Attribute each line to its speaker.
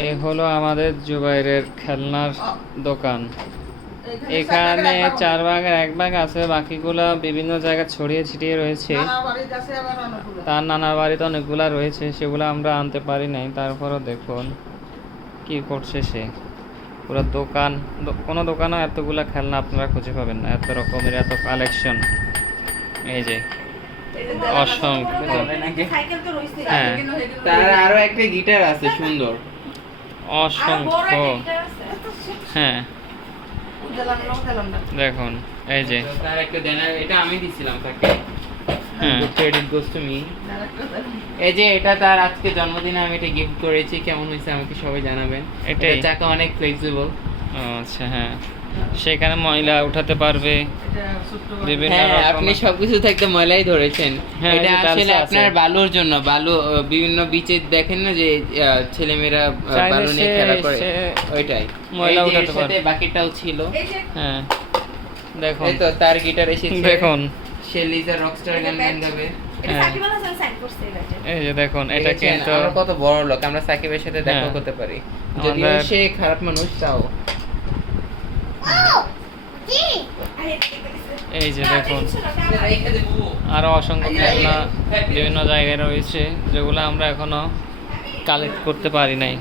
Speaker 1: এই হলো আমাদের জুবাইরের খেলনার দোকান। এখানে চার ভাগের এক ভাগ আছে বাকিগুলো বিভিন্ন জায়গায় ছড়িয়ে ছিটিয়ে রয়েছে। তার নানার বাড়িতে অনেকগুলা রয়েছে সেগুলো আমরা আনতে পারি নাই। তারপরও দেখুন কি করছে সে। পুরো দোকান কোনো দোকানেও এতগুলা খেলনা আপনারা খুঁজে পাবেন না। এত রকমের এত কালেকশন এই যে অসংখ্য। হ্যাঁ।
Speaker 2: তার আরও একটা গিটার আছে সুন্দর।
Speaker 1: অসংখ্য। হ্যাঁ। দেখুন এই যে।
Speaker 2: তার একটা দেনার এটা আমি দিছিলাম তাকে।
Speaker 1: হ্যাঁ।
Speaker 2: ক্রেডিট গোস টু মি এই যে এটা তার আজকে জন্মদিনে আমি এটা গিফট করেছি। কেমন হয়েছে আমাকে সবাই জানাবেন। এটা চাকা অনেক ফ্লেক্সিবল
Speaker 1: আচ্ছা হ্যাঁ। সেখানে ময়লা উঠাতে পারবে। বিভিন্ন
Speaker 2: হ্যাঁ আপনি সবকিছু থাকতে ময়লাই ধরেছেন।
Speaker 1: হ্যাঁ,
Speaker 2: এটা আসলে আপনার বালুর জন্য। বালু বিভিন্ন বিচে দেখেন না যে ছেলেমেয়েরা বালু নিয়ে খেলা করে। ওইটাই।
Speaker 1: ময়লা উঠাতে
Speaker 2: সাথে
Speaker 1: পারে।
Speaker 2: বাকিটাও ছিল।
Speaker 1: হ্যাঁ। দেখুন।
Speaker 2: এই তো তার গিটার এসেছে।
Speaker 1: দেখুন।
Speaker 2: সে লিজা রকস্টার গান গান গাবে
Speaker 1: হ্যাঁ।
Speaker 3: এটা
Speaker 1: এই যে দেখুন এটা কিন্তু
Speaker 2: আমরা কত বড় লোক আমরা সাকিবের সাথে দেখা। করতে পারি। যদিও সে খারাপ মানুষ তাও।
Speaker 1: এই যে দেখুন
Speaker 3: এটা কিছু না, এটা আমার-
Speaker 1: আরও অসংখ্য খেলনা বিভিন্ন জায়গায় রয়েছে যেগুলো আমরা এখনও কালেক্ট করতে পারি নাই।